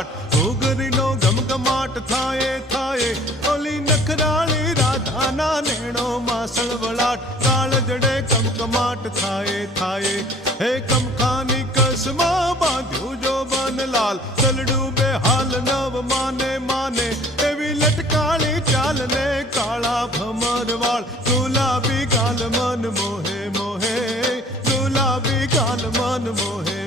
વલાટ ઘૂઘરીનો ગમગમાટ થાય થાય ઓલી નખરાળી રાધાના નેણો માસળ વલાટ કાળ જડે કમકમાટ થાય થાય હે કમખાની કસમાં બાંધ્યું જો બનલાલ સલડું બે હાલ નવ માને માને એવી લટકાળી ચાલ ને કાળા ભમરવાળ ગુલાબી ગાલ મન મોહે મોહે ગુલાબી ગાલ મન મોહે